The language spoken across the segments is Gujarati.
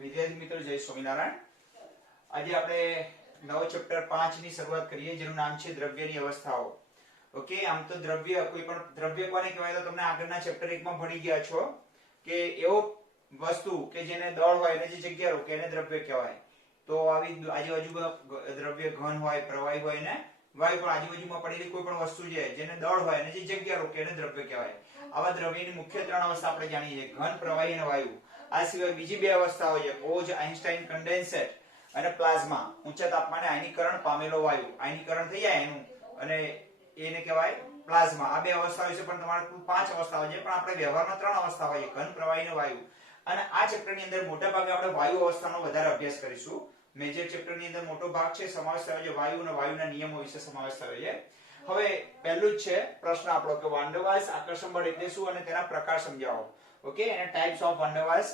વિદ્યાર્થી મિત્રો જય સ્વામિનારાયણ। આજે આપણે નવો ચેપ્ટર 5 ની શરૂઆત કરીએ જેનું નામ છે દ્રવ્યની અવસ્થાઓ। ઓકે, આમ તો દ્રવ્ય કોઈ પણ દ્રવ્ય કોને કહેવાય તો તમને આગળના ચેપ્ટર 1 માં ભણી ગયા છો કે એવો વસ્તુ કે જેને દળ હોય અને જે જગ્યા રોકે એને દ્રવ્ય કહેવાય। તો આવી આજુબાજુ દ્રવ્ય ઘન હોય, પ્રવાહી હોય ને વાયુ પણ આજુબાજુમાં પડેલી કોઈ પણ વસ્તુ છે જેને દળ હોય અને જે જગ્યા રોકે એને દ્રવ્ય કહેવાય। આવા દ્રવ્યની મુખ્ય ત્રણ અવસ્થા આપણે જાણીએ છીએ, ઘન, પ્રવાહી અને વાયુ। આ સિવાય બીજી બે અવસ્થાઓ છે, ઓજ, આઇન્સ્ટાઇન કન્ડેન્સેટ અને પ્લાઝ્મા, ઊંચા તાપમાને આયનીકરણ પામેલો વાયુ। આયનીકરણ થઈ જાય એનું અને એને કહેવાય પ્લાઝ્મા। આ બે અવસ્થાઓ છે પણ તમારે કુલ 5 અવસ્થાઓ છે, પણ આપણે વ્યવહારમાં 3 અવસ્થા હોય, ઘન, પ્રવાહી અને વાયુ। અને આ ચેપ્ટરની અંદર મોટા ભાગે આપણે વાયુ અવસ્થાનો વધારે અભ્યાસ કરીશું। મેજર ચેપ્ટરની અંદર મોટો ભાગ છે સમાવેશ થયો છે વાયુ અને વાયુના નિયમો વિશે સમાવેશ થયો છે। હવે પહેલું જ છે પ્રશ્ન આપણો કે વાન ડર વાલ્સ આકર્ષણ બળ એટલે શું અને તેના પ્રકાર સમજાવો। ઓકે, અને ટાઇપ્સ ઓફ વાન ડર વાલ્સ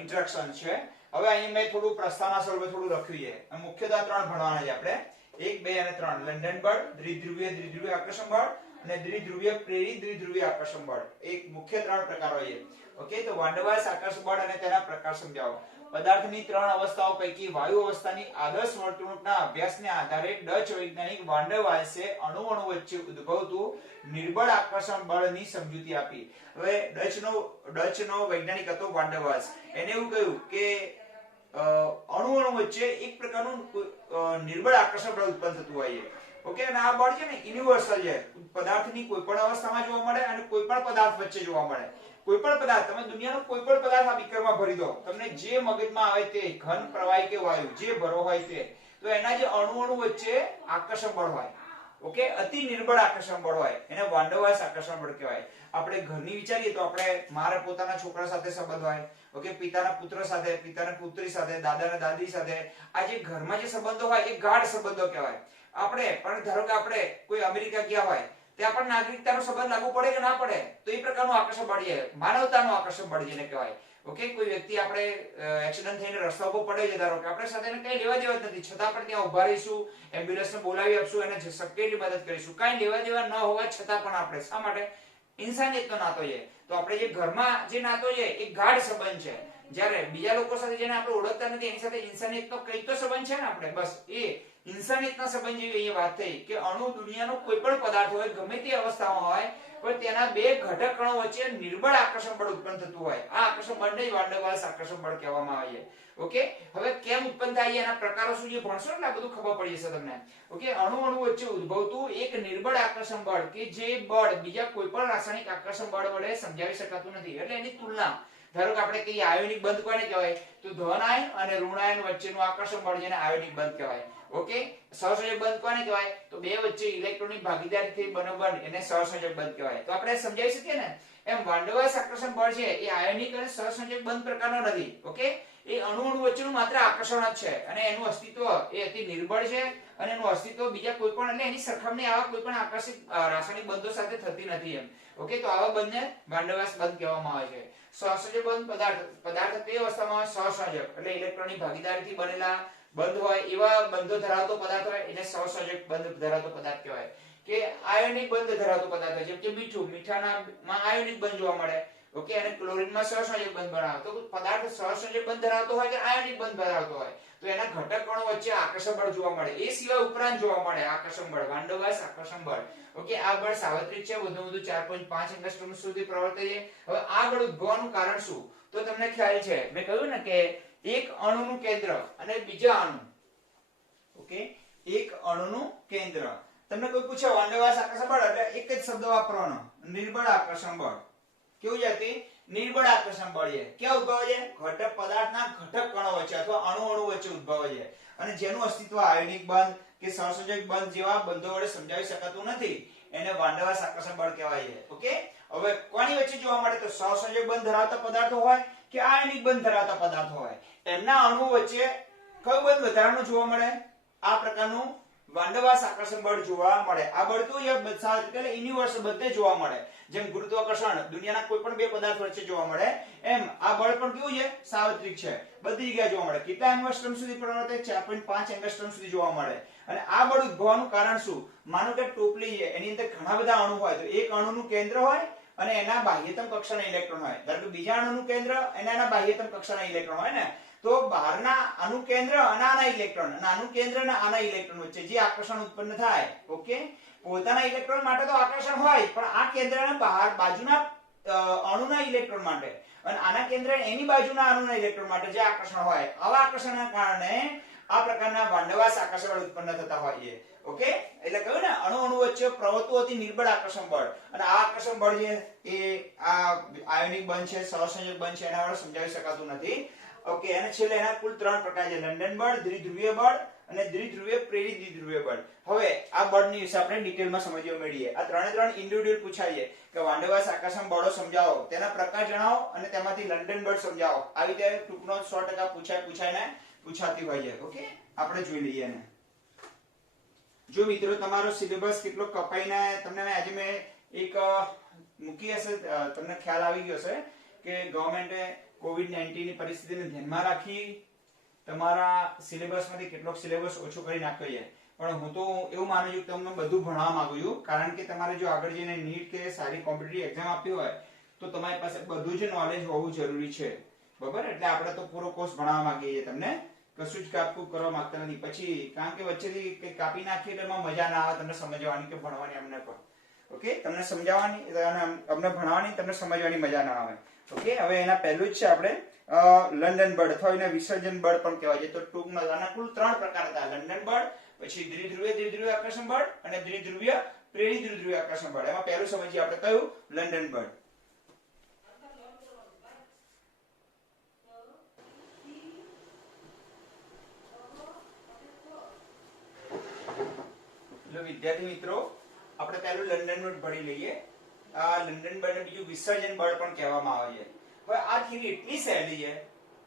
ઇન્ટરેક્શન છે। હવે અહીં મેં થોડું પ્રસ્તાવના સ્વરૂપે થોડું લખ્યું છે। મુખ્યતઃ 3 ભણવાના છે આપણે, 1, 2 અને 3। લંડન બળ, દ્વિધ્રુવીય આકર્ષણ બળ અને દ્વિધ્રુવીય પ્રેરિત દ્વિધ્રુવીય આકર્ષણ બળ, એક મુખ્ય 3 પ્રકારો છે। ઓકે, તો વાન ડર વાલ્સ આકર્ષણ બળ અને તેના પ્રકાર સમજાવો। પદાર્થની 3 અવસ્થાઓ પૈકી વાયુ અવસ્થાની આદર્શ વર્તણૂકના અભ્યાસને આધારે ડચ વૈજ્ઞાનિક વાન ડર વાલ્સે અણુ વચ્ચે ઉદ્ભવતું નિર્બળ આકર્ષણ બળની સમજૂતી આપી। હવે ડચનો વૈજ્ઞાનિક હતો વાન ડર વાલ્સ। એને એવું કહ્યું કે અણુ વચ્ચે એક પ્રકારનું નિર્બળ આકર્ષણ બળ ઉત્પન્ન થતું હોય છે। ઓકે, અને આ બળ છે ને યુનિવર્સલ છે, પદાર્થની કોઈ પણ અવસ્થામાં જોવા મળે અને કોઈ પણ પદાર્થ વચ્ચે જોવા મળે। કોઈ પણ પદાર્થ, તમે દુનિયાનો કોઈ પણ પદાર્થ આ બીકરમાં ભરી દો, તમને જે મગજમાં આવે તે, ઘન, પ્રવાહી કે વાયુ જે ભરો હોય તે, તો એના જે અણુ વચ્ચે આકર્ષણ બળ હોય, ઓકે, અતિ નિર્બળ આકર્ષણ બળ હોય, એને વાન ડર વાલ્સ આકર્ષણ બળ કહેવાય। આપણે ઘરની વિચારીએ તો આપણે મારા પોતાના છોકરા સાથે સંબંધ હોય, ઓકે, પિતાના પુત્ર સાથે, પિતાના પુત્રી સાથે, દાદાના દાદી સાથે, આ જે ઘરમાં જે સંબંધો હોય એ ગાઢ સંબંધો કહેવાય। આપણે પણ ધારો કે આપણે કોઈ અમેરિકા ગયા હોય ત્યાં પણ નાગરિકતાનો સંબંધ લાગુ પડે કે ના પડે, તો એ પ્રકારનું આકર્ષણ બળ છે, માનવતાનું આકર્ષણ બળ જેને કહેવાય। ઓકે, કોઈ વ્યક્તિ આપણે એક્સિડન્ટ થઈને રસ્તા ઉપર પડે છે, ધારો કે આપણે સાથે એને કઈ લેવા દેવા જ નથી, છતાં પણ ત્યાં ઉભા રહીશું, એમ્બ્યુલન્સને બોલાવી આપશું, એને શક્ય એટલી મદદ કરીશું, કાંઈ લેવા દેવા ન હોવા છતાં પણ આપણે શા માટે? ઇન્સાનિયતનો નાતો છે। તો આપણે જે ઘરમાં જે નાતો છે એ ગાઢ સંબંધ છે, જ્યારે બીજા લોકો સાથે જેને આપણે ઓળખતા નથી એની સાથે ઇન્સાનિયતનો કઈ તો સંબંધ છે ને આપણે, બસ એ ઇન્સાનિયતના સંબંધ જેવી અહીંયા વાત થઈ કે અણુ દુનિયાનો કોઈ પણ પદાર્થ હોય, ગમે તે અવસ્થામાં હોય, પણ તેના બે ઘટક કણો વચ્ચે નિર્બળ આકર્ષણ બળ ઉત્પન્ન થતું હોય, આ આકર્ષણ બળને જ વાન ડર વાલ્સ આકર્ષણ બળ કહેવામાં આવે છે। ઓકે, હવે કેમ ઉત્પન્ન થાય છે, એના પ્રકારો શું છે ભણશો એટલે આ બધું ખબર પડી જશે તમને। ઓકે, અણુ વચ્ચે ઉદ્ભવતું એક નિર્બળ આકર્ષણ બળ કે જે બળ બીજા કોઈ પણ રાસાયણિક આકર્ષણ બળ વડે સમજાવી શકાતું નથી, એટલે એની તુલના, ધારો કે આપણે કહીએ આયોનિક બંધ કોને કહેવાય, તો ધન આયન અને ઋણ આયન વચ્ચેનું આકર્ષણ બળ જેને આયોનિક બંધ કહેવાય। ઓકે, સહસંયોજક બંધ કોને કહેવાય, તો બે વચ્ચે ઇલેક્ટ્રોનની ભાગીદારીથી બનો બંધ એને સહસંયોજક બંધ કહેવાય। તો આપણે સમજાવી શકીએ ને એમ વાન ડર વાલ્સ આકર્ષણ બળ છે એ આયોનિક અને સહસંયોજક બંધ પ્રકારનો નથી। ઓકે, એ અણુ વચ્ચેનું માત્ર આકર્ષણ જ છે અને એનું અસ્તિત્વ એ અતિ નિર્બળ છે અને એનું અસ્તિત્વ બીજા કોઈ પણ, એટલે એની સરખામણી આવા કોઈ પણ આકર્ષિત રાસાયણિક બંધો સાથે થતી નથી એમ। ઓકે, તો આવા બંધને વાન ડર વાલ્સ બંધ કહેવામાં આવે છે। સહસંયોજક બંધ પદાર્થ તે અવસ્થામાં સહસંયોજક એટલે ઇલેક્ટ્રોનની ભાગીદારીથી બનેલા બંધ હોય એવા બંધો ધરાવતો પદાર્થ હોય એને સહસંયોજક બંધ ધરાવતો પદાર્થ કહેવાય। કે આયોનિક બંધ ધરાવતો પદાર્થ હોય, જેમ કે મીઠું, મીઠામાં આયોનિક બંધ જોવા મળે, ઓકે, અને ક્લોરીનમાં સહસંયોજક બંધ બનાવે, તો પદાર્થ સહસંયોજક બંધ ધરાવતો હોય કે આયોનિક બંધ ધરાવતો હોય તો એના ઘટક કણો વચ્ચે આકર્ષણ બળ જોવા મળે। એ સિવાય ઉપરાંત જોવા મળે આકર્ષણ બળ, વાન ડર વાલ્સ આકર્ષણ બળ। ઓકે, આ બળ સાર્વત્રિક છે, વધુ 4.5 એંગસ્ટ્રોમ સુધી પ્રવર્તે છે। હવે આ બળ ઉદ્ભવવાનું કારણ શું, તો તમને ખ્યાલ છે મેં કહ્યું ને કે એક અણુનું કેન્દ્ર અને બીજા અણુ, ઓકે, એક અણુનું કેન્દ્ર, તમને કોઈ પૂછે વાન ડર વાલ્સ આકર્ષણ બળ એટલે એક જ શબ્દ વાપરવાનો, નિર્બળ આકર્ષણ બળ। કેવું છે? નિર્બળ આકર્ષણ બળ છે, ક્યાં ઉદ્ભવે છે? ઘટક પદાર્થના ઘટક કણો વચ્ચે અથવા અણુ વચ્ચે ઉદ્ભવે છે અને જેનું અસ્તિત્વ આયોનિક બંધ કે સહસંયોજક બંધ જેવા બંધો વડે સમજાવી શકાતું નથી, એને વાન ડર વાલ્સ આકર્ષણ બળ કહેવાય છે। ઓકે, હવે કોની વચ્ચે જોવા મળે, તો સહસંયોજક બંધ ધરાવતા પદાર્થો હોય કે આયનિક બંધ ધરાવતા પદાર્થો હોય, એમના અણુ વચ્ચે કયું બંધ વધારાનું જોવા મળે? આ પ્રકારનું વાન ડર વાલ્સ આકર્ષણ બળ જોવા મળે। આ બળ તો એટલે યુનિવર્સલ બધે જોવા મળે, જેમ ગુરુત્વાકર્ષણ દુનિયાના કોઈ પણ બે પદાર્થ વચ્ચે જોવા મળે એમ આ બળ પણ કેવું છે? સાર્વત્રિક છે, બધી જગ્યાએ જોવા મળે। કેટલા એંગસ્ટ્રોમ સુધી પ્રવર્તે? 4.5 એંગસ્ટ્રોમ સુધી જોવા મળે। અને આ બળ ઉદ્ભવવાનું કારણ શું? માનો કે ટોપલી છે, એની અંદર ઘણા બધા અણુ હોય, તો એક અણુનું કેન્દ્ર હોય અને એના બાહ્યતમ કક્ષાના ઇલેક્ટ્રોન હોય, ધારો કે બીજા અણુનું કેન્દ્ર અને એના બાહ્યતમ કક્ષાના ઇલેક્ટ્રોન હોય ને, તો બહારના આનું કેન્દ્ર અને આના ઇલેક્ટ્રોન અને આનું કેન્દ્ર અને આના ઇલેક્ટ્રોન વચ્ચે જે આકર્ષણ ઉત્પન્ન થાય, ઓકે, પોતાના ઇલેક્ટ્રોન માટે તો આકર્ષણ હોય, પણ આ કેન્દ્રના બહાર બાજુના અણુના ઇલેક્ટ્રોન માટે અને આના કેન્દ્ર એની બાજુના અણુના ઇલેક્ટ્રોન માટે જે આકર્ષણ હોય, આવા આકર્ષણના કારણે આ પ્રકારના વાંડવાસ આકર્ષણ બળ ઉત્પન્ન થતા હોય છે. ઓકે, એટલે કહ્યું ને અણુ અણુ વચ્ચે પ્રવર્તતું અતિ નિર્બળ આકર્ષણ બળ, અને આ આકર્ષણ બળ છે એ આ આયોનિક બંધ છે, સહસંયોજક બંધ છે, એના વડે સમજાવી શકાતું નથી. ઓકે, અને છેલ્લે એના કુલ 3 પ્રકાર છે: લંડન બળ, દ્વિધ્રુવીય બળ અને દ્વિધ્રુવીય પ્રેરિત દ્વિધ્રુવીય બળ. હવે આ બળની વિશે આપણે ડિટેલમાં સમજવા મળીએ. આ ત્રણે ત્રણ ઇન્ડિવિડ્યુઅલ પૂછાઈએ કે વાંડવાસ આકર્ષણ બળો સમજાવો, તેના પ્રકાર જણાવો અને તેમાંથી લંડન બળ સમજાવો. આવી રીતે ટૂંકનો 100% પૂછાતી હોય છે. ઓકે, આપણે જોઈ લઈએ ને. જો મિત્રો તમારો સિલેબસ કેટલો કપાઈને તમને આજે મેં એક મૂકી હશે, તમને ખ્યાલ આવી ગયો હશે કે ગવર્નમેન્ટે કોવિડ-19 ની પરિસ્થિતિને ધ્યાનમાં રાખી તમારા સિલેબસમાંથી કેટલોક સિલેબસ ઓછો કરી નાખ્યો છે. પણ હું તો એવું માનું છું કે તમને બધું ભણવા માંગુ છું, કારણ કે તમારે જો આગળ જઈને નીટ કે સારી કોમ્પિટિટિવ એક્ઝામ આપવી હોય તો તમારી પાસે બધું જ નોલેજ હોવું જરૂરી છે. બરાબર? એટલે આપણે તો પૂરો કોર્સ ભણવા માંગીએ છીએ, તમને કશું જ કાપકૂપ કરવા માંગતા નથી. પછી કારણ કે વચ્ચેથી કંઈ કાપી નાખીએ એટલે એમાં મજા ના આવે તમને સમજવાની કે ભણવાની. અમને પણ ઓકે, તમને સમજાવવાની અને અમને ભણવાની, તમને સમજવાની મજા ના આવે. ઓકે, હવે એના પહેલું જ છે આપણે લંડન બળ અથવા એને વિસર્જન બળ પણ કહેવાય છે. તો ટૂંકમાં આના કુલ 3 પ્રકાર હતા: લંડન બળ, પછી દ્વિધ્રુવીય આકર્ષણ બળ અને દ્વિધ્રુવીય પ્રેરિત દ્વિધ્રુવીય આકર્ષણ બળ. એમાં પહેલું સમજીએ આપણે કયું? લંડન બળ. વિદ્યાર્થી મિત્રો, આપણે પહેલું લંડન બળ ભણી લઈએ. આ લંડન બળને બીજું વિસર્જન બળ પણ કહેવામાં આવે છે. હવે આ થિયરી એટલી સહેલી છે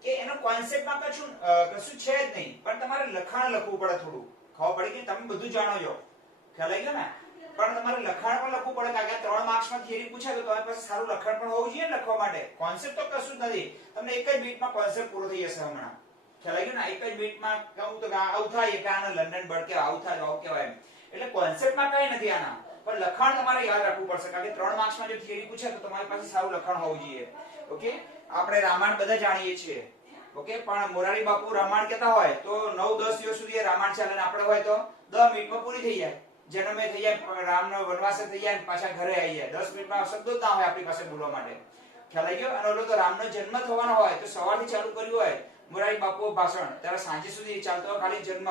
કે એનો કોન્સેપ્ટમાં કશું છે જ નહીં, પણ તમારે લખાણ લખવું પડે. થોડું ખબર પડી કે તમે બધું જાણો છો, ખ્યાલ આવી ગયો ને? પણ તમારે લખાણ પણ લખવું પડે, કારણ કે 3 માર્ક્સમાં થિયરી પૂછાય તો તમારી પાસે સારું લખાણ પણ હોવું જોઈએ લખવા માટે. કોન્સેપ્ટ તો કશું જ નથી, તમને એક જ મિનિટમાં કોન્સેપ્ટ પૂરો થઈ જશે હમણાં. ખ્યાલ આવી ગયો ને? એક જ મિનિટમાં કહું તો આવું થાય કે આને લંડન બળ કહેવાય, આવું થાય આવું કહેવાય. એટલે કોન્સેપ્ટમાં કઈ નથી આના, પણ લખાણ તમારે યાદ રાખવું પડશે, કારણ કે 3 માર્ક્સમાં જો થિયરી પૂછે તો તમારી પાસે સારું લખાણ હોવું જોઈએ. ઓકે, આપણે રામાયણ બધા જાણીએ છીએ. ઓકે, પણ મોરારી બાપુ રામાયણ કહેતા હોય તો 9-10 દિવસ સુધી રામાયણ ચાલે, ને આપણે હોય તો 10 મિનિટમાં પૂરી થઈ જાય. જન્મે થઈ જાય, રામનો વનવાસ થઈ જાય, પાછા ઘરે આવી જાય. 10 મિનિટમાં શબ્દો ના હોય આપણી પાસે બોલવા માટે. ખ્યાલ આવી ગયો? અને ઓલો તો રામનો જન્મ થવાનો હોય તો સવારથી ચાલુ કર્યું હોય મોરારી બાપુ ભાષણ, ત્યારે સાંજે સુધી ચાલતો હોય ખાલી જન્મ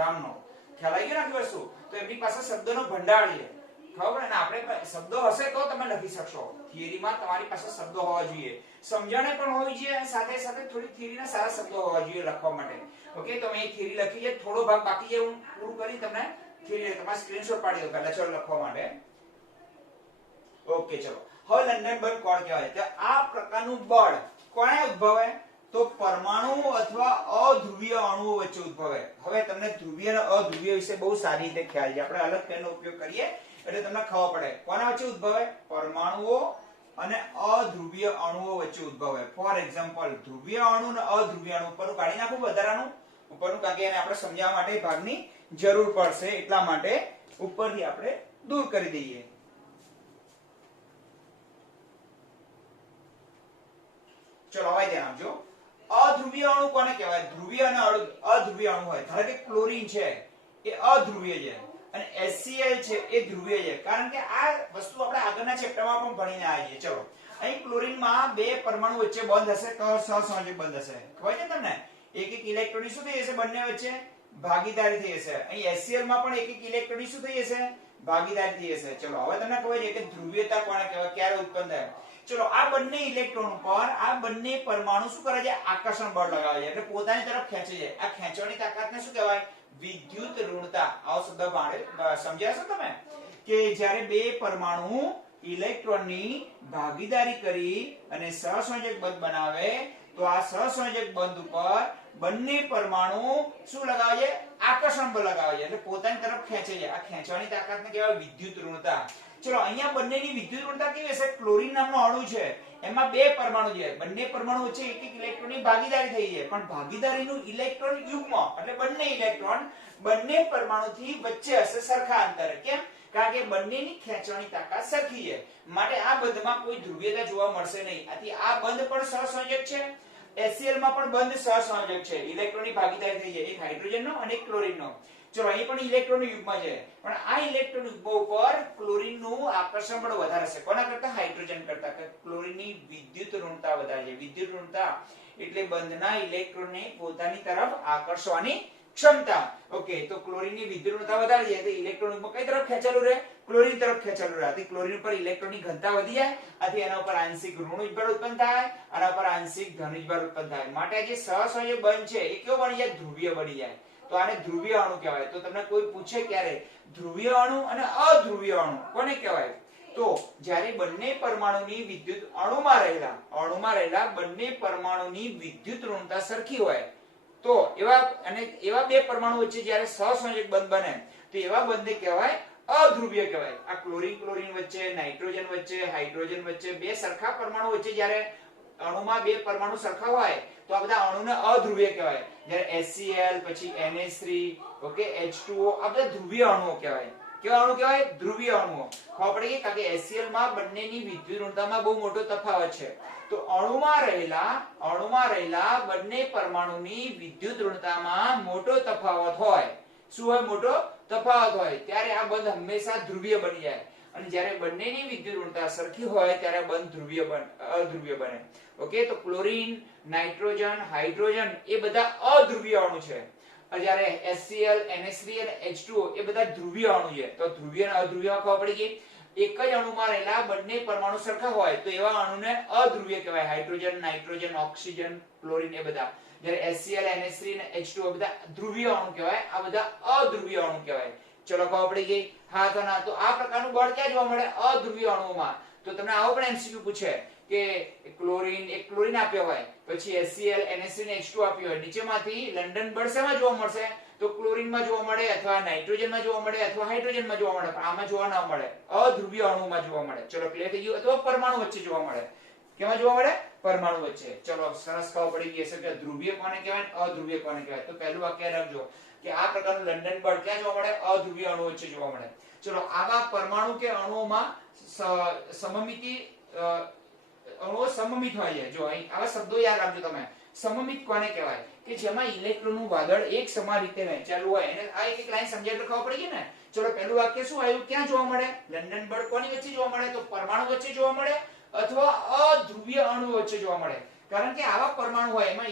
રામનો. ખ્યાલ આવી ગયો ને વસ્તુ? તો એમની પાસે શબ્દોનો ભંડાર છે. ખબર ને? આપણે શબ્દો હશે તો તમે લખી શકશો. થિયરીમાં તમારી પાસે શબ્દો હોવા જોઈએ, સમજણે પણ હોવી જોઈએ, અને સાથે સાથે થોડી થિયરીના સારા શબ્દો હોવા જોઈએ લખવા માટે. ઓકે, તો મેં થિયરી લખી છે, થોડો ભાગ બાકી છે, હું પૂરું કરી તમને થિયરી તમારે સ્ક્રીનશોટ પાડી દો પહેલા. ચલો લખવા માટે. ઓકે, ચલો. હવે લંડન બળ કોણ કહેવાય? કે આ પ્રકારનું બળ કોણે ઉદ્ભવે? તો પરમાણુ અથવા અધ્રુવીય અણુઓ વચ્ચે ઉદ્ભવે. હવે તમને ધ્રુવીય અને અધ્રુવીય વિશે બહુ સારી રીતે ખ્યાલ છે, આપણે અલગ પેનનો ઉપયોગ કરીએ એટલે તમને ખબર પડે. કોના વચ્ચે ઉદ્ભવે? પરમાણુઓ અને અધ્રુવીય અણુઓ વચ્ચે ઉદ્ભવે. ફોર એક્ઝામ્પલ, ધ્રુવીય અણુ અને અધ્રુવીય અણુ ઉપરનું કાઢી નાખું, વધારાનું ઉપરનું, કારણ કે એને આપણે સમજાવવા માટે ભાગની જરૂર પડશે, એટલા માટે ઉપરથી આપણે દૂર કરી દઈએ. ચલો હવે ધ્યાન આપજો. અધ્રુવીય અણુ કોને કહેવાય? ધ્રુવીય અને અધ્રુવીય અણુ હોય. ધારો કે ક્લોરીન છે એ અધ્રુવીય છે અને HCl છે એ ધ્રુવીય છે, કારણ કે આ વસ્તુ આપણે આગળના ચેપ્ટરમાં પણ ભણીને આવીએ. ચલો, અહીં ક્લોરીનમાં 2 પરમાણુ વચ્ચે બંધ હશે તો સહસંયોજક બંધ હશે. ખબર છે તમને? એક ઇલેક્ટ્રોન શું થઈ જશે? બંને વચ્ચે ભાગીદારી થઈ જશે. અહીં HCl માં પણ એક ઇલેક્ટ્રોન શું થઈ જશે? ભાગીદારી થઈ જશે. ચલો, હવે તમને ખબર છે કે ધ્રુવીયતા કોને કહેવાય, ક્યારે ઉત્પન્ન થાય? ચલો, આ બંને ઇલેક્ટ્રોન ઉપર આ બંને પરમાણુ શું કરે છે? આકર્ષણ બળ લગાવે છે, એટલે પોતાની તરફ ખેંચે છે. આ ખેંચવાની તાકાતને શું કહેવાય? વિદ્યુત ઋણતા. આવો શબ્દ સમજ્યા છો તમે? કે જ્યારે 2 પરમાણુ ઇલેક્ટ્રોનની ભાગીદારી કરી અને સહસંયોજક બંધ બનાવે તો આ સહસંયોજક બંધ ઉપર બંને પરમાણુ શું લગાવે છે? આકર્ષણ બળ લગાવે છે, એટલે પોતાની તરફ ખેંચે છે. આ ખેંચવાની તાકાતને કહેવાય વિદ્યુત ઋણતા. ચલો, અહીંયા બંનેની વિદ્યુત ઋણતા કેવી હશે? ક્લોરીન નામનો અણુ છે, એમાં 2 પરમાણુ છે, બંને પરમાણુ વચ્ચે એક ઇલેક્ટ્રોનની ભાગીદારી થઈ છે, પણ ભાગીદારીનું ઇલેક્ટ્રોન યુગ્મ એટલે બંને ઇલેક્ટ્રોન બંને પરમાણુથી વચ્ચે હશે સરખા અંતરે. કેમ? કારણ કે બંનેની ખેંચવાની તાકાત સરખી છે, માટે આ બંધમાં કોઈ ધ્રુવીયતા જોવા મળશે નહીં. આથી આ બંધ પણ સહસંયોજક છે HCl માં પણ બંધ સહસંયોજક છે, ઇલેક્ટ્રોનની ભાગીદારી થઈ જાય, એક હાઇડ્રોજનનો અને એક ક્લોરીનનો. ચલો અહીં પણ ઇલેક્ટ્રોન યુગ્મ છે, પણ આ ઇલેક્ટ્રોન યુગ્મ ઉપર ક્લોરીનનું આકર્ષણ બળ વધારે છે. કોના કરતા? હાઇડ્રોજન કરતા. ક્લોરીનની વિદ્યુત ઋણતા વધારે છે. વિદ્યુત ઋણતા એટલે બંધના ઇલેક્ટ્રોનને પોતાની તરફ આકર્ષવાની ક્ષમતા. ઓકે, તો ક્લોરીનની વિદ્યુત ઋણતા વધારે છે તો ઇલેક્ટ્રોન યુગ્મ કઈ તરફ ખેંચાયેલું રહે? ક્લોરીન તરફ ખેંચાયેલું રહે. આથી ક્લોરીન ઉપર ઇલેક્ટ્રોનની ઘનતા વધી જાય, આથી એના ઉપર આંશિક ઋણ બળ ઉત્પન્ન થાય, આના ઉપર આંશિક ધન બળ ઉત્પન્ન થાય. માટે જે સહસંયોજક બંધ છે એ કેવો બની જાય? ધ્રુવીય બની જાય. તો આને ધ્રુવીય અણુ કહેવાય. તો તમને કોઈ પૂછે ક્યારે ધ્રુવીય અણુ અને અધ્રુવીય અણુ કોને કહેવાય? તો જ્યારે બંને પરમાણુની વિદ્યુત અણુમાં રહેલા બંને પરમાણુની વિદ્યુત ઋણતા સરખી હોય તો એવા બે પરમાણુ વચ્ચે જ્યારે સહસંયોજક બંધ બને તો એવા બંધને કહેવાય અધ્રુવીય કહેવાય. આ ક્લોરીન વચ્ચે, નાઇટ્રોજન વચ્ચે, હાઇડ્રોજન વચ્ચે બે સરખા પરમાણુ વચ્ચે જ્યારે અણુમાં બે પરમાણુ સરખા હોય તો આ બધા અણુને અધ્રુવીય કહેવાય. જ્યારે HCl પછી NH3 ઓકે H2O આ બધા ધ્રુવીય અણુઓ કહેવાય. કેવા અણુ કહેવાય? ધ્રુવીય અણુઓ. ખબર પડી કે કારણ કે HCl માં બંનેની વિદ્યુત ઋણતામાં બહુ મોટો તફાવત છે. તો અણુમાં રહેલા બંને પરમાણુની વિદ્યુત ઋણતામાં મોટો તફાવત હોય. શું હોય? મોટો તફાવત હોય ત્યારે આ બંધ હંમેશા ધ્રુવીય બની જાય. અને જ્યારે બંનેની વિદ્યુત ઋણતા સરખી હોય ત્યારે બંધ અધ્રુવીય બને. ઓકે, તો ક્લોરીન, નાઇટ્રોજન, હાઇડ્રોજન એ બધા અધ્રુવીય અણુ છે. જ્યારે HCl, NH3 અને H2O એ બધા ધ્રુવીય અણુ છે. તો ધ્રુવીય અને અધ્રુવીયમાં ખબર પડી ગઈ. એક જ અણુમાં રહેલા બંને પરમાણુ સરખા હોય તો એવા અણુને અધ્રુવીય કહેવાય. હાઇડ્રોજન, નાઇટ્રોજન, ઓક્સિજન, ક્લોરીન એ બધા. જ્યારે HCl, NH3 અને H2O બધા ધ્રુવીય અણુ કહેવાય, આ બધા અધ્રુવીય અણુ કહેવાય. ચલો ખબર પડી ગઈ. હા તો ના. તો આ પ્રકારનું બળ ક્યાં જોવા મળે? અધ્રુવીય અણુઓમાં. તો તમને આવો પણ MCQ પૂછે કે ક્લોરીન આપ્યો હોય, પછી HCl, NH3 અને H2O આપ્યો હોય, નીચેમાંથી લંડન બળ શેમાં જોવા મળશે? તો ક્લોરીનમાં જોવા મળે, અથવા નાઇટ્રોજનમાં જોવા મળે, અથવા હાઇડ્રોજનમાં જોવા મળે. પણ આમાં જોવા ના મળે, અધ્રુવીય અણુમાં જોવા મળે. ચલો ક્લિયર થઈ ગયું? અથવા પરમાણુ વચ્ચે જોવા મળે. કેમાં જોવા મળે? પરમાણુ વચ્ચે. ચલો સરસ ખબર પડી ગઈ હશે કે ધ્રુવીય કોને કહેવાય, અધ્રુવીય કોને કહેવાય. તો પહેલું વાક્ય રાખજો કે આ પ્રકારનું લંડન બળ ક્યાં જોવા મળે? અધ્રુવીય અણુ વચ્ચે જોવા મળે. ચલો આવા પરમાણુ કે અણુઓમાં સમમિતિ અણુઓ સમમિત હોય છે. જો અહીં આવા શબ્દો યાદ રાખજો તમે. સમમિત કોને કહેવાય? કે જેમાં ઇલેક્ટ્રોનનું વાદળ એક સમાન રીતે વહેંચાયેલું હોય. એને આ એક લાઈન સમજાય તો ખબર પડી ગઈ ને. ચલો પહેલું વાક્ય શું આવ્યું? ક્યાં જોવા મળે? લંડન બળ કોની વચ્ચે જોવા મળે? તો પરમાણુ વચ્ચે જોવા મળે અથવા અધ્રુવીય અણુઓ વચ્ચે જોવા મળે. કારણ કે આવા પરમાણુ હોય એમાં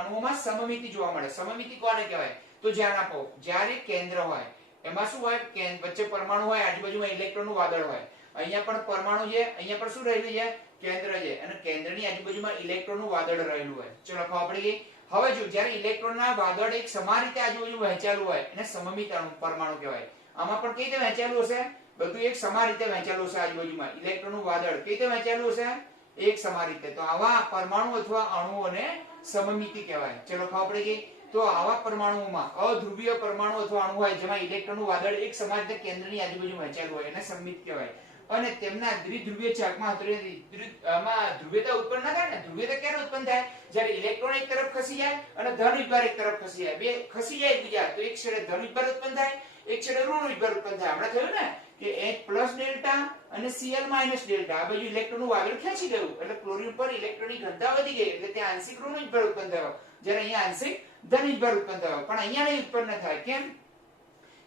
અણુઓમાં સમમિતિ જોવા મળે. સમમિતિ કોને કહેવાય? તો ધ્યાન આપો, જ્યારે કેન્દ્ર હોય એમાં શું હોય? વચ્ચે પરમાણુ હોય, આજુબાજુમાં ઇલેક્ટ્રોનનું વાદળ હોય. અહીંયા પણ પરમાણુ છે, અહીંયા પણ શું રહેલું છે? કેન્દ્ર છે, અને કેન્દ્રની આજુબાજુમાં ઇલેક્ટ્રોનનું વાદળ રહેલું હોય. ચલો ખબર પડી ગઈ. હવે જો જ્યારે ઇલેક્ટ્રોનના વાદળ એક સમાન રીતે આજુબાજુ વહેંચાયેલું હોય એને સમમિત પરમાણુ કહેવાય. આમાં પણ કઈ રીતે વહેંચાયેલું હશે? બધું એક સમાન રીતે વહેંચાયેલું હશે. આજુબાજુમાં ઇલેક્ટ્રોનનું વાદળ કઈ રીતે વહેંચાયેલું હશે? એક સમાન રીતે. તો આવા પરમાણુ અથવા અણુઓને સમમિતિ કહેવાય. ચલો ખબર પડી ગઈ. તો આવા પરમાણુઓમાં અધ્રુવીય પરમાણુ અથવા અણુ હોય જેમાં ઇલેક્ટ્રોનનું વાદળ એક સમાન રીતે કેન્દ્રની આજુબાજુ વહેંચાયેલું હોય એને સમમિત કહેવાય. અને તેમના દ્વિધ્રુવીય ચાકમાં ધ્રુવીયતા ઉત્પન્ન ના થાય ને. ધ્રુવીયતા ક્યારે ઉત્પન્ન થાય? જ્યારે ઇલેક્ટ્રોન એક તરફ ખસી જાય અને ધન વિભાર એક તરફ ખસી જાય. બે ખસી જાય એકબીજા તો એક છેડે ધન વિભાર ઉત્પન્ન થાય, એક છેડે ઋણ વિભાર ઉત્પન્ન થાય. હમણાં થયું ને કે H+ ડેલ્ટા અને Cl- ડેલ્ટા આ બાજુ ઇલેક્ટ્રોનનું વાદળ ખેંચી ગયું એટલે ક્લોરીન પર ઇલેક્ટ્રોનની ઘનતા વધી ગઈ એટલે ત્યાં આંશિક ઋણ વિભાર ઉત્પન્ન થયો, જ્યારે અહીંયા આંશિક ધન વિભાર ઉત્પન્ન થયો. પણ અહીંયા નહીં ઉત્પન્ન થાય. કેમ?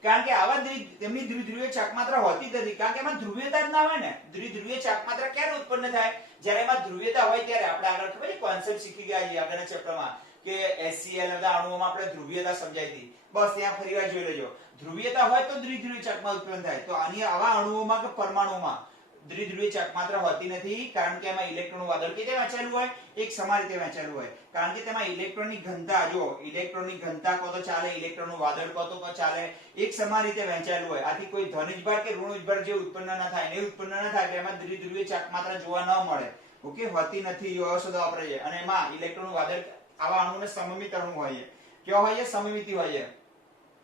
કારણ કે આવા તેમની દ્વિધ્રુવીય ચાકમાત્રા હોતી જ નથી. કારણ કે એમાં ધ્રુવીયતા જ ના હોય ને. દ્વિધ્રુવીય ચાકમાત્રા ક્યારે ઉત્પન્ન થાય? જ્યારે એમાં ધ્રુવીયતા હોય ત્યારે. આપણે આગળ ખબર છે કોન્સેપ્ટ શીખી ગયા છીએ આગળના ચેપ્ટરમાં કે HCl બધા અણુઓમાં આપણે ધ્રુવીયતા સમજાવી હતી. બસ ત્યાં ફરીવાર જોઈ લેજો. ધ્રુવીયતા હોય તો દ્વિધ્રુવીય ચાકમાં ઉત્પન્ન થાય. તો આની આવા અણુઓમાં કે પરમાણુઓમાં દ્વિધ્રુવીય ચાકમાત્રા હોતી નથી. કારણ કે એમાં ઇલેક્ટ્રોનનું વાદળ કેવી રીતે વહેંચાયેલું હોય? એક સમાન રીતે વહેંચાયેલું હોય. કારણ કે તેમાં ઇલેક્ટ્રોનની ઘનતા, જો ઇલેક્ટ્રોનની ઘનતા કહો તો ચાલે, ઇલેક્ટ્રોનનું વાદળ કહો તો ચાલે, એક સમાન રીતે વહેંચાયેલું હોય. આથી કોઈ ધન વિભાર કે ઋણ વિભાર જે ઉત્પન્ન ના થાય ને ઉત્પન્ન ના થાય એટલે એમાં દ્વિધ્રુવીય ચાકમાત્રા જોવા ન મળે. ઓકે, હોતી નથી. એવો શબ્દ વાપરે છે. અને એમાં ઇલેક્ટ્રોનનું વાદળ આવા અણુને સમમિત અણુ હોય છે. કેવા હોય છે? સમમિતિ હોય છે.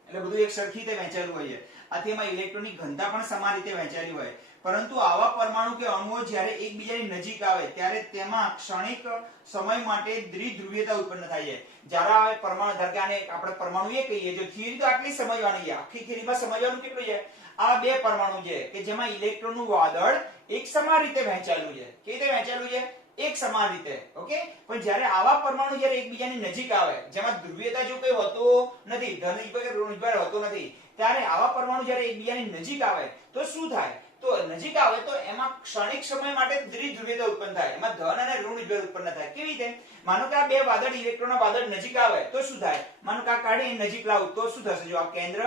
એટલે બધું એક સરખી રીતે વહેંચાયેલું હોય છે. આથી એમાં ઇલેક્ટ્રોનની ઘનતા પણ સમાન રીતે વહેંચાયેલી હોય. પરંતુ આવા પરમાણુ કે અણુઓ જ્યારે એકબીજાની નજીક આવે ત્યારે તેમાં ક્ષણિક સમય માટે દ્વિધ્રુવીયતા ઉત્પન્ન થાય છે. જ્યારે આવે પરમાણુ, ધારો કે આને આપણે પરમાણુ એ કહીએ. જો થિયરી તો આટલી સમજવાની છે. આખી થિયરીમાં સમજવાનું કેટલું છે? આ બે પરમાણુ છે કે જેમાં ઇલેક્ટ્રોનનું વાદળ એક સમાન રીતે વહેંચાયેલું છે. કેવી રીતે વહેંચાયેલું છે? એક સમાન રીતે. ઓકે, પણ જ્યારે આવા પરમાણુ જ્યારે એકબીજાની નજીક આવે, જેમાં ધ્રુવીયતા જો કોઈ હોતો નથી, ધન કે ઋણ વિભાર હોતો નથી, ત્યારે આવા પરમાણુ જ્યારે એકબીજાની નજીક આવે તો શું થાય? તો નજીક આવે તો એમાં ક્ષણિક સમય માટે દ્વિધ્રુવીયતા ઉત્પન્ન થાય, એમાં ધન અને ઋણ વિભાર ઉત્પન્ન થાય. કેવી રીતે? માનો કે આ બે વાદળ, ઇલેક્ટ્રોનના વાદળ નજીક આવે તો શું થાય? માનો કે આ કાઢી નજીક લાવું તો શું થશે? જો આ કેન્દ્ર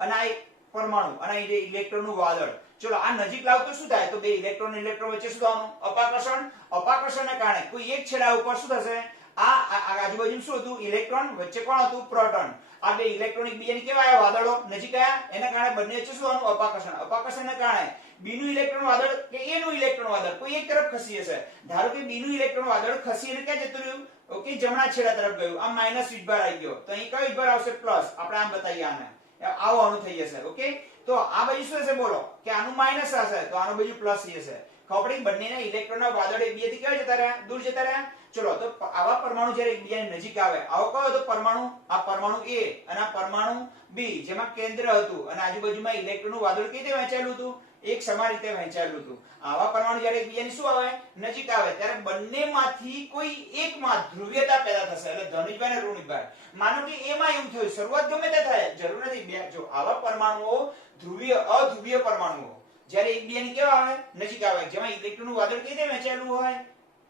અને આ એક પરમાણુ અને આ ઇલેક્ટ્રોનનું વાદળ, ચલો આ નજીક લાવ તો શું થાય? તો બે ઇલેક્ટ્રોન ઇલેક્ટ્રોન વચ્ચે શું થવાનું? અપાકર્ષણ. અપાકર્ષણને કારણે કોઈ એક છેડા ઉપર શું થશે? આ આજુબાજુ શું હતું? ઇલેક્ટ્રોન, વચ્ચે કોણ હતું? પ્રોટોન. આ બે ઇલેક્ટ્રોન એકબીજાની કેવા આવ્યા? વાદળો નજીક આવ્યા, એના કારણે બંને વચ્ચે શું થવાનું? અપાકર્ષણ. અપાકર્ષણને કારણે બી નું ઇલેક્ટ્રોન વાદળ કે એ નું ઇલેક્ટ્રોન વાદળ કોઈ એક તરફ ખસી જશે. ધારો કે બી નું ઇલેક્ટ્રોન વાદળ ખસીને ક્યાં જતું રહ્યું? ઓકે, જમણા છેડા તરફ ગયું. આ માઈનસ વીજભાર આવી ગયો, તો અહીં કયો વીજભાર આવશે? પ્લસ. આપણે આમ બતાવીએ આને, આવું થઈ જશે. ઓકે, તો આ બાજુ શું થશે? બોલો કે આનું માઈનસ હશે તો આનું બાજુ પ્લસ થઈ જશે. ખબર પડી? બંનેના ઇલેક્ટ્રોનના વાદળ એકબીજાથી કેવા જતા રહ્યા? દૂર જતા રહ્યા. ચલો, તો આવા પરમાણુ જ્યારે એકબીજાની નજીક આવે, આવો કયો હતો પરમાણુ? આ પરમાણુ A અને આ પરમાણુ B, જેમાં કેન્દ્ર હતું અને આજુબાજુમાં ઇલેક્ટ્રોનનું વાદળ કેવી રીતે વહેંચાયેલું હતું? એક સમાન રીતે વહેંચાયેલું હતું. આવા પરમાણુ જ્યારે એકબીજાની શું આવે? નજીક આવે, ત્યારે બંનેમાંથી કોઈ એકમાં ધ્રુવીયતા પેદા થશે, એટલે ધન વિભાર અને ઋણ વિભાર. માનો કે એમાં એવું થયું, શરૂઆત ગમે તે થાય, જરૂર નથી. જો આવા પરમાણુઓ ધ્રુવીય અધ્રુવીય પરમાણુઓ જ્યારે એકબીજાની કેવા આવે? નજીક આવે, જેમાં ઇલેક્ટ્રોનનું વાદળ કેવી રીતે વહેંચાયેલું હોય?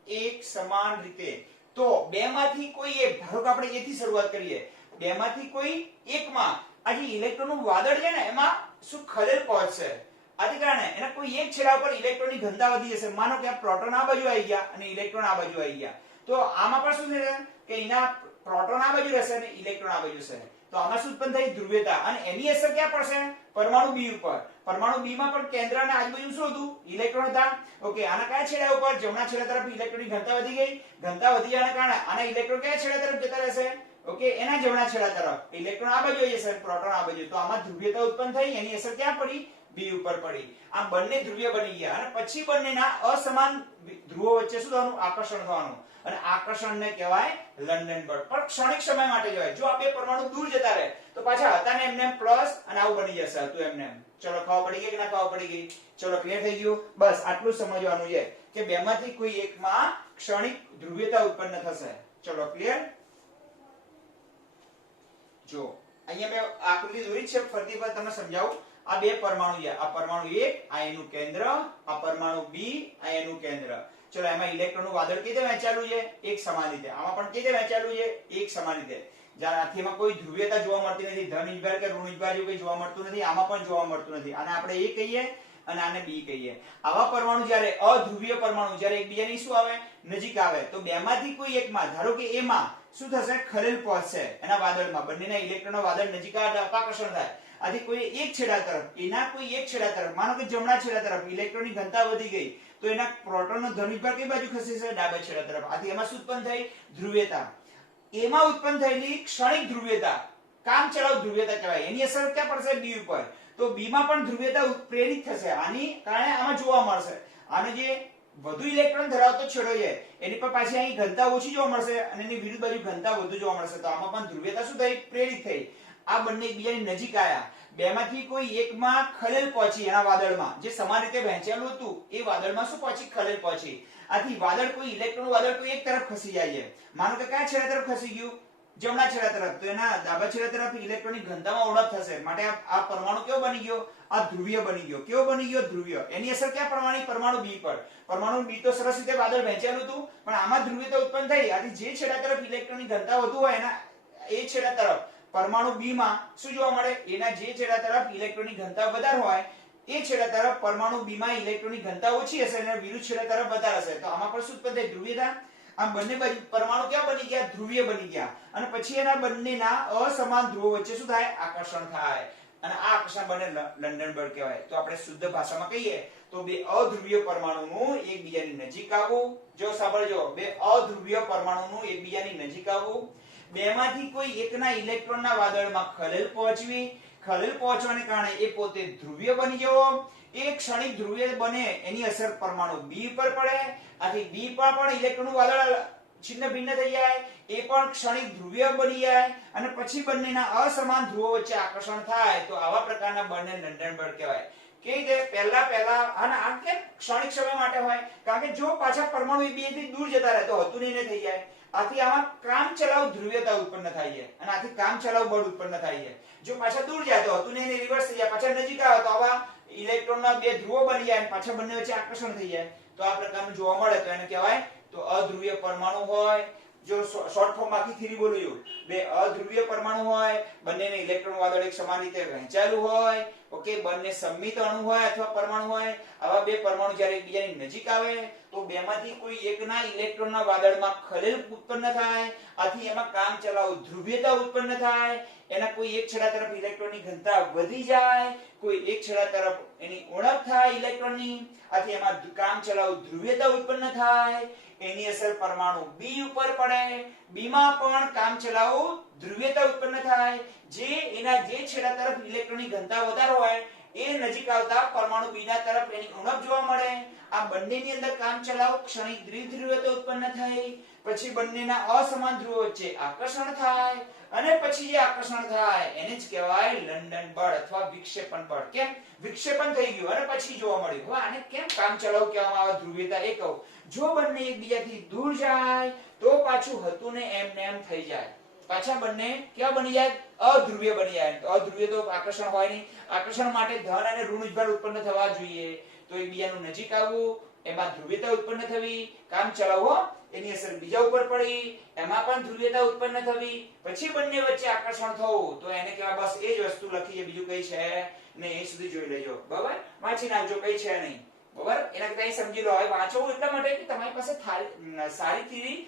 એક સમાન રીતે. તો બેમાંથી કોઈ એક, ધારો કે આપણે A થી શરૂઆત કરીએ, બેમાંથી કોઈ એકમાં આ જે ઇલેક્ટ્રોનનું વાદળ છે ને, એમાં શું ખલેલ પહોંચશે? આથી કારણે એના કોઈ એક છેડા પર ઇલેક્ટ્રોનની ઘનતા વધી જશે. માનો કે આ પ્રોટોન આ બાજુ આવી ગયા અને ઇલેક્ટ્રોન આ બાજુ આવી ગયા, તો આમાં પણ શું થશે? કે એના પ્રોટોન આ બાજુ રહેશે અને ઇલેક્ટ્રોન આ બાજુ રહેશે. તો આમાં શું ઉત્પન્ન થઈ? ધ્રુવીયતા. અને એની અસર ક્યાં પડશે? પરમાણુ B ઉપર. પરમાણુ B માં પણ કેન્દ્ર અને આજુબાજુ શું હતું? ઇલેક્ટ્રોન હતા. ઓકે, આના કયા છેડા ઉપર? જમણા છેડા તરફ ઇલેક્ટ્રોનની ઘનતા વધી ગઈ. ઘનતા વધી જવાના કારણે આના ઇલેક્ટ્રોન કયા છેડા તરફ જતા રહેશે? ઓકે, એના જમણા છેડા તરફ. ઇલેક્ટ્રોન આ બાજુ આવી જશે, પ્રોટોન આ બાજુ. તો આમાં ધ્રુવીયતા ઉત્પન્ન થઈ, એની અસર ક્યાં પડી? B ઉપર પડી. આ બંને ધ્રુવીય બની ગયા અને પછી બંનેના અસમાન ધ્રુવો વચ્ચે શું થવાનું? આકર્ષણ થવાનું. અને આકર્ષણને કહેવાય લંડન બળ. પણ ક્ષણિક સમય માટે કહેવાય. જો આ બે પરમાણુ દૂર જતા રહે તો પાછા હતા ને એમને પ્લસ અને આવું બની જશે, હતું એમને. ચલો, ખબર પડી ગઈ કે ના ખબર પડી ગઈ? ચલો, ક્લિયર થઈ ગયું? બસ આટલું સમજવાનું છે કે બેમાંથી કોઈ એકમાં ક્ષણિક ધ્રુવીયતા ઉત્પન્ન થશે. ચલો, ક્લિયર? જો અહીંયા મેં આકૃતિ દોરી છે, ફરતી પર તમને સમજાવું. આ બે પરમાણુ છે, આ પરમાણુ 1, આ એનું કેન્દ્ર, આ પરમાણુ B, આ એનું કેન્દ્ર. ચલો, એમાં ઇલેક્ટ્રોનનું વાદળ કેવી રીતે વહેંચાયેલું છે? એક સમાન રીતે. આમાં પણ કેવી રીતે વહેંચાયેલું છે? એક સમાન રીતે. જ્યાંથી એમાં કોઈ ધ્રુવીયતા જોવા મળતી નથી, ધન વિભાર કે ઋણ વિભાર જેવું કંઈ જોવા મળતું નથી. આમાં પણ જોવા મળતું નથી. આને આપણે A કહીએ અને આને B કહીએ. આવા પરમાણુ જ્યારે અધ્રુવીય પરમાણુ જ્યારે એકબીજાની શું આવે? નજીક આવે, તો બેમાંથી કોઈ એકમાં, ધારો કે A માં શું થશે? ખલેલ પહોંચશે એના વાદળમાં. બંનેના ઇલેક્ટ્રોનના વાદળ નજીક આવે એટલે અપાકર્ષણ થાય. આથી કોઈ એક છેડા તરફ, એના કોઈ એક છેડા તરફ, માનો કે જમણા છેડા તરફ ઇલેક્ટ્રોનની ઘનતા વધી ગઈ, તો એના પ્રોટોનનો ધન વિભાર કઈ બાજુ ખસેશે? ડાબા છેડા તરફ. આથી એમાં શું ઉત્પન્ન થઈ? ધ્રુવીયતા. એમાં ઉત્પન્ન થયેલી ક્ષણિક ધ્રુવીયતા કામચલાઉ ધ્રુવીયતા કહેવાય. એની અસર ક્યાં પડશે? B ઉપર. તો B માં પણ ધ્રુવીયતા પ્રેરિત થશે. આની કારણે આમાં જોવા મળશે. આનો જે વધુ ઇલેક્ટ્રોન ધરાવતો છેડો છે એની પર પાછી અહીં ઘનતા ઓછી જોવા મળશે અને એની વિરુદ્ધ બાજુ ઘનતા વધુ જોવા મળશે. તો આમાં પણ ધ્રુવીયતા શું થઈ? પ્રેરિત થઈ. આ બંને એકબીજાની નજીક આવ્યા. બેમાંથી કોઈ એકમાં ખલેલ પહોંચી, એના વાદળમાં જે સમાન રીતે વહેંચાયેલું હતું એ વાદળમાં શું પહોંચી? ખલેલ પહોંચી. આથી વાદળ કોઈ ઇલેક્ટ્રોન વાદળ કોઈ એક તરફ ખસી જાય છે. માનો કે કયા છેડા તરફ ખસી ગયું? જમણા છેડા તરફ. તો એના ડાબા છેડા તરફ ઇલેક્ટ્રોનની ઘનતામાં ઉણપ થશે. માટે આ પરમાણુ કેવો બની ગયો? આ ધ્રુવીય બની ગયો. કેવો બની ગયો? ધ્રુવીય. એની અસર ક્યાં પડવાની? પરમાણુ B પર. પરમાણુ B તો સરસ રીતે વાદળ વહેંચાયેલું હતું, પણ આમાં ધ્રુવીયતા ઉત્પન્ન થઈ. આથી જે છેડા તરફ ઇલેક્ટ્રોનની ઘનતા વધુ હોય એના એ છેડા તરફ પરમાણુ B માં શું જોવા મળે? એના જે છેડા તરફ ઇલેક્ટ્રોનની ઘનતા વધારે હોય એ છેડા તરફ પરમાણુ B માં ઇલેક્ટ્રોનની ઘનતા ઓછી હશે અને વિરુદ્ધ છેડા તરફ વધારે હશે. તો આમાં પણ શું ઉત્પન્ન થાય? ધ્રુવીયતા. આમ બંને પરમાણુ ક્યાં બની ગયા? ધ્રુવીય બની ગયા. અને પછી એના બંનેના અસમાન ધ્રુવો વચ્ચે શું થાય? આકર્ષણ થાય. અને આ આકર્ષણ બને લંડન બળ કહેવાય. તો આપણે શુદ્ધ ભાષામાં કહીએ તો બે અધ્રુવીય પરમાણુનું એકબીજાની નજીક આવવું. જો સાંભળજો, બે અધ્રુવીય પરમાણુનું એકબીજાની નજીક આવવું, બેમાંથી કોઈ એકના ઇલેક્ટ્રોનના વાદળમાં ખલેલ પહોંચવી, ખલેલ પહોંચવાને કારણે એ પોતે ધ્રુવીય બની જવો, એ ક્ષણિક ધ્રુવીય બને એની અસર પરમાણુ B પર પડે. આથી B પર પણ ઇલેક્ટ્રોનનું વાદળ છિન્ન ભિન્ન થઈ જાય, એ પણ ક્ષણિક ધ્રુવીય બની જાય અને પછી બંનેના અસમાન ધ્રુવો વચ્ચે આકર્ષણ થાય. તો આવા પ્રકારના બળને લંડન બળ કહેવાય. કે રીતે પહેલા અને આ કેમ ક્ષણિક સમય માટે હોય? કારણ કે જો પાછા પરમાણુ એકબીજાથી દૂર જતા રહે તો હતું નહીં ને થઈ જાય. આથી આમાં કામચલાઉ ધ્રુવીયતા ઉત્પન્ન થાય છે અને આથી કામચલાઉ બળ ઉત્પન્ન થાય છે. જો પાછા દૂર જાય તો હતું નહીં રિવર્સ થઈ જાય, પાછા નજીક આવે તો આવા ઇલેક્ટ્રોનના બે ધ્રુવો બની જાય અને પાછા બંને વચ્ચે આકર્ષણ થઈ જાય. તો આ પ્રકારનું જોવા મળે તો એને કહેવાય તો અધ્રુવીય પરમાણુ હોય. જો શોર્ટ ફોર્મ આખી થિયરી બોલું, બે અધ્રુવીય પરમાણુ હોય, બંનેને ઇલેક્ટ્રોન વાદળ એક સમાન રીતે વહેંચાયેલું હોય, ઓકે, બંને સંમિત અણુ હોય અથવા પરમાણુ હોય. આવા બે પરમાણુ જ્યારે એકબીજાની નજીક આવે તો બેમાંથી કોઈ એકના ઇલેક્ટ્રોનના વાદળમાં ખલેલ ઉત્પન્ન થાય. આથી એમાં કામચલાઉ ધ્રુવીયતા ઉત્પન્ન થાય. એના કોઈ એક છેડા તરફ ઇલેક્ટ્રોનની ઘનતા વધી જાય, કોઈ એક છેડા તરફ એની ઉણપ થાય ઇલેક્ટ્રોનની. આથી એમાં કામચલાઉ ધ્રુવીયતા ઉત્પન્ન થાય. એની અસર પરમાણુ બી ઉપર પડે. બી માં પણ કામચલાઉ ધ્રુવીયતા ઉત્પન્ન થાય. જે એના જે છેડા તરફ ઇલેક્ટ્રોનની ઘનતા વધારે હોય એ નજીક આવતા પરમાણુ બી ના તરફ એની ઉણપ જોવા મળે. આ બંનેની અંદર કામચલાઉ ક્ષણિક દ્વિધ્રુવીયતા ઉત્પન્ન થઈ. પછી બંનેના અસમાન ધ્રુવો વચ્ચે આકર્ષણ થાય અને પછી જે આકર્ષણ થાય એને જ કહેવાય લંડન બળ અથવા વિક્ષેપણ બળ. કેમ વિક્ષેપણ થઈ ગયું અને પછી જોવા મળ્યું. હવે આને કેમ કામચલાઉ કહેવામાં આવે ધ્રુવીયતા એ કહું. જો બંને એકબીજાથી દૂર જાય તો પાછું હતું ને એમ ને એમ થઈ જાય. પાછા બંને કેવા બની જાય? અધ્રુવીય બની જાય. તો અધ્રુવીય તો આકર્ષણ હોય નહીં. આકર્ષણ માટે ધન અને ઋણ વિભાર ઉત્પન્ન થવા જોઈએ. તો એકબીજાનું નજીક આવવું, એમાં ધ્રુવીયતા ઉત્પન્ન થવી, કામ ચલાવવો, એની અસર બીજા ઉપર પડી, એમાં પણ ધ્રુવીયતા ઉત્પન્ન થવી, પછી બંને વચ્ચે આકર્ષણ થવું. તો એને કહેવાય બસ એ જ વસ્તુ લખી છે, બીજું કઈ છે ને એ સુધી જોઈ લેજો. બરાબર, વાંચી નાખજો, કઈ છે નહીં. બરાબર, એના કરતા અહીં સમજી લો. હવે વાંચવું એટલા માટે કે તમારી પાસે સારી થિયરી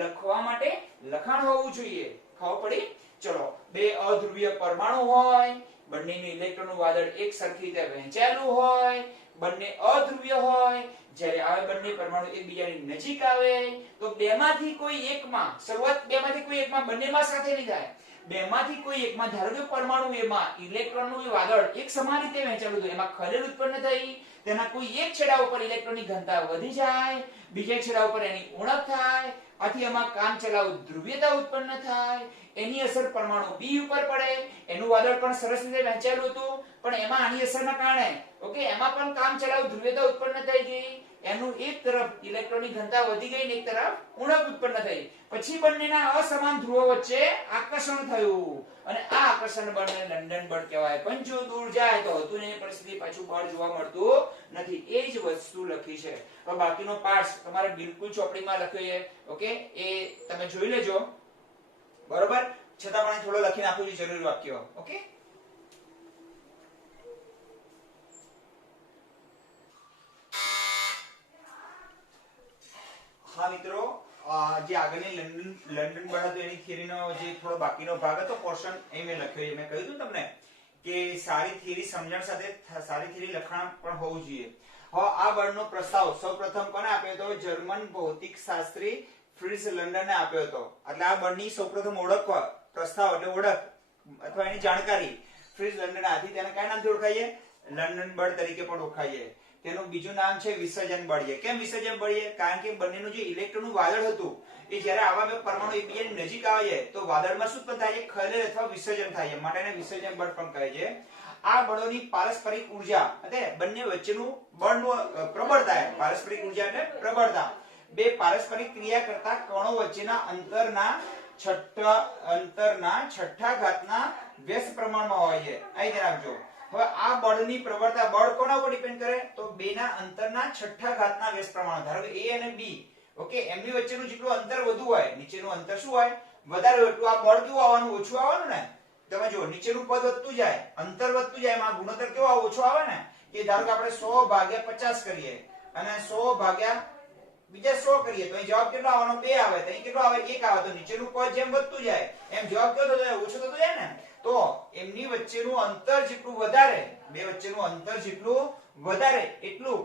લખવા માટે લખાણ હોવું જોઈએ. ખબર પડી? ચલો, બે અધ્રુવીય પરમાણુ હોય, બંનેનું ઇલેક્ટ્રોનનું વાદળ એક સરખી રીતે વહેંચાયેલું હોય, બંને અધ્રુવીય હોય. જ્યારે આવે બંને પરમાણુ એકબીજાની નજીક આવે તો બેમાંથી કોઈ એકમાં, શરૂઆત બેમાંથી કોઈ એકમાં, બંનેમાં સાથે નહીં થાય. બેમાંથી કોઈ એકમાં, ધારો કે પરમાણુ એમાં ઇલેક્ટ્રોનનું વાદળ એક સમાન રીતે વહેંચાયેલું હતું, એમાં ખલેલ ઉત્પન્ન થઈ. તેના કોઈ એક છેડા ઉપર ઇલેક્ટ્રોનની ઘનતા વધી જાય, બીજા છેડા ઉપર એની ઉણપ થાય. આથી એમાં કામચલાઉ ધ્રુવીયતા ઉત્પન્ન થાય. એની અસર પરમાણુ બી ઉપર પડે. એનું વાદળ પણ સરસ રીતે વહેંચાયેલું હતું, પણ એમાં આની અસરના કારણે ઓકે એમાં પણ કામચલાઉ ધ્રુવીયતા ઉત્પન્ન થઈ ગઈ. એનું એક તરફ ઇલેક્ટ્રોનની ઘનતા વધી ગઈ ને એક તરફ ઉણપ ઉત્પન્ન થઈ. પછી બંનેના અસમાન ધ્રુવો વચ્ચે આકર્ષણ થયું અને આ આકર્ષણ બળને લંડન બળ કહેવાય. પણ જો દૂર જાય તો હતું ને પરિસ્થિતિ પાછું બળ જોવા મળતું નથી. એ જ વસ્તુ લખી છે. તો બાકીનો પાર્ટ તમારે બિલકુલ ચોપડીમાં લખ્યો છે, ઓકે, એ તમે જોઈ લેજો. બરોબર, છતાં પણ થોડો લખી નાખવું છે જરૂરી વાક્ય. ઓકે, હા મિત્રો, જે આગળની લંડન બળ હતું એની થિયરીનો જે થોડો બાકીનો ભાગ હતો પોર્શન એ મેં લખ્યો છે. મેં કહ્યું હતું તમને કે સારી થિયરી સમજણ સાથે સારી થિયરી લખાણ પણ હોવું જોઈએ. હવે આ બળનો પ્રસ્તાવ સૌપ્રથમ કોને આપ્યો હતો? જર્મન ભૌતિક શાસ્ત્રી ફ્રિટ્ઝ લંડને આપ્યો હતો. એટલે આ બળની સૌપ્રથમ ઓળખ, પ્રસ્તાવ એટલે ઓળખ અથવા એની જાણકારી ફ્રિટ્ઝ લંડન. આથી તેને કયા નામથી ઓળખાય છે? લંડન બળ તરીકે પણ ઓળખાય છે. તેનું બીજું નામ છે વિસર્જન બળ. કેમ વિસર્જન બળ? કારણ કે બંનેનું જે ઇલેક્ટ્રોનનું વાદળ હતું એ જ્યારે આવા બે પરમાણુ એકબીજાની નજીક આવે છે તો વાદળમાં શું પણ થાય છે? ખલેલ અથવા વિસર્જન થાય છે. માટે એને વિસર્જન બળ પણ કહે છે. આ બળોની પારસ્પરિક ઉર્જા એટલે બંને વચ્ચેનું બળનું પ્રબળતા, પારસ્પરિક ઉર્જા એટલે પ્રબળતા, બે પારસ્પરિક ક્રિયા કરતા કણો વચ્ચેના અંતરના છઠ્ઠા ઘાતના વ્યસ્ત પ્રમાણમાં હોય છે. અહીં ધ્યાન રાખજો. હવે આ બળની પ્રબળતા, બળ કોના ઉપર ડિપેન્ડ કરે? તો બેના અંતરના છઠ્ઠા ઘાતના વ્યસ્ત પ્રમાણ. ધારો કે A અને B, ઓકે, એમની વચ્ચેનું જેટલું અંતર વધુ હોય, નીચેનું અંતર શું હોય? વધારે હોય, એટલું આ બળ કેવું આવવાનું? ઓછું આવવાનું ને. તમે જો નીચેનું પદ વધતું જાય, અંતર વધતું જાય, એમાં ગુણોત્તર કેવો આવે? ઓછો આવે ને. એ ધારો કે આપણે 100 ભાગ્યા 50 કરીએ અને 100 ભાગ્યા બીજા 100 કરીએ તો અહીં જવાબ કેટલો આવવાનો? 2 આવે. તો અહીં કેટલો આવે? 1 આવે. તો નીચેનું પદ જેમ વધતું જાય એમ જવાબ કેવો થતો જાય? ઓછો થતો જાય ને. તો એમની વચ્ચેનું અંતર જેટલું વધારે, બે વચ્ચેનું અંતર જેટલું વધારે એટલું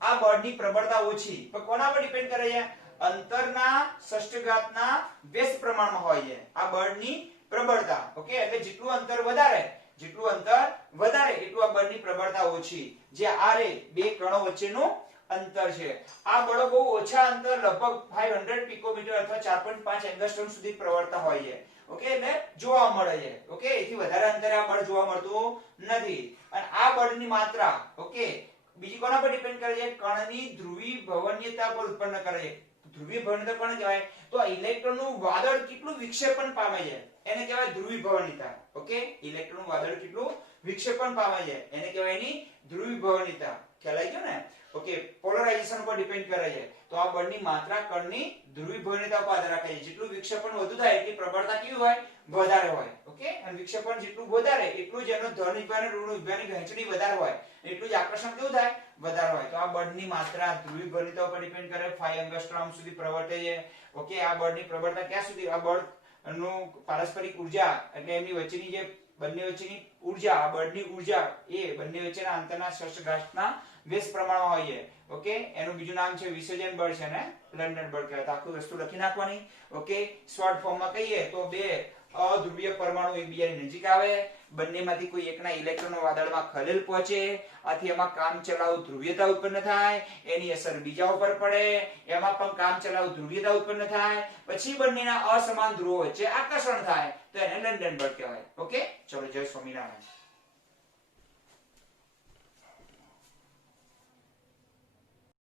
આ બળની પ્રબળતા ઓછી. પણ કોના પર ડિપેન્ડ કરે છે? અંતરના ષષ્ઠઘાતના વ્યસ્ત પ્રમાણમાં હોય છે આ બળની પ્રબળતા. ઓકે, એટલે જેટલું અંતર વધારે એટલું આ બળની પ્રબળતા ઓછી. જે આ રે બે કણો વચ્ચેનું અંતર છે. આ બળો બહુ ઓછા અંતર, લગભગ 500 પિકોમીટર અથવા 4.5 એંગસ્ટ્રોમ સુધી પ્રવર્તતા હોય છે. ઓકે, એટલે જોવા મળે છે. ઓકે, એથી વધારે અંતરે આ બળ જોવા મળતું નથી. અને આ બળની માત્રા, ઓકે, બીજી કોના પર ડિપેન્ડ કરે છે? કણની ધ્રુવીભવનીયતા પર ઉત્પન્ન કરે છે. ધ્રુવીભવનીયતા કોને કહેવાય? તો ઇલેક્ટ્રોન નું વાદળ કેટલું વિક્ષેપણ પામે છે એને કહેવાય ધ્રુવીભવનીયતા. ઓકે, ઇલેક્ટ્રોન નું વાદળ કેટલું વિક્ષેપણ પામે છે એને કહેવાય એની ધ્રુવીભવનીયતા. ખ્યાલ આવી ગયો ને? ઓકે, પોલરાઇઝેશન પર ડિપેન્ડ કરે છે. તો આ બળની માત્રા કણની ધ્રુવીભવનીયતા પર આધાર રાખે છે. જેટલું વિક્ષેપણ વધુ થાય એટલી પ્રબળતા કેવી હોય? વધારે હોય. ઓકે, અને વિક્ષેપણ જેટલું વધારે એટલું જ એનો ધન વિભાગ અને ઋણ વિભાગની વહેંચણી વધારે હોય, એટલું જ આકર્ષણ કેવું થાય? વધારે હોય. તો આ બળની માત્રા ધ્રુવીભવનીયતા પર ડિપેન્ડ કરે. 5 એંગસ્ટ્રોમ સુધી પ્રવર્તે છે. ઓકે, આ બળની પ્રબળતા ક્યાં સુધી? આ બળ નું પારસ્પરિક ઉર્જા એટલે એમની વચ્ચેની જે બંને વચ્ચેની ઉર્જા, આ બળની ઉર્જા એ બંને વચ્ચેના અંતરના સહસ્ત્રાંશના વ્યસ્ત પ્રમાણમાં હોય છે. ઓકે, એનું બીજું નામ છે વિસર્જન બળ છે ને લંડન બળ કહેવાય. આખું વસ્તુ લખી નાખવાની. ઓકે, શોર્ટ ફોર્મમાં કહીએ તો બે અધ્રુવીય પરમાણુ એકબીજાની નજીક આવે, બંનેમાંથી કોઈ એકના ઇલેક્ટ્રોન વાદળમાં ખલેલ પહોંચે, આથી એમાં કામચલાઉ ધ્રુવીયતા ઉત્પન્ન થાય, એની અસર બીજા ઉપર પડે, એમાં પણ કામચલાઉ ધ્રુવીયતા ઉત્પન્ન થાય, પછી બંનેના અસમાન ધ્રુવો વચ્ચે આકર્ષણ થાય, તો એને લંડન બળ કહેવાય. ઓકે, ચલો જય સ્વામિનારાયણ.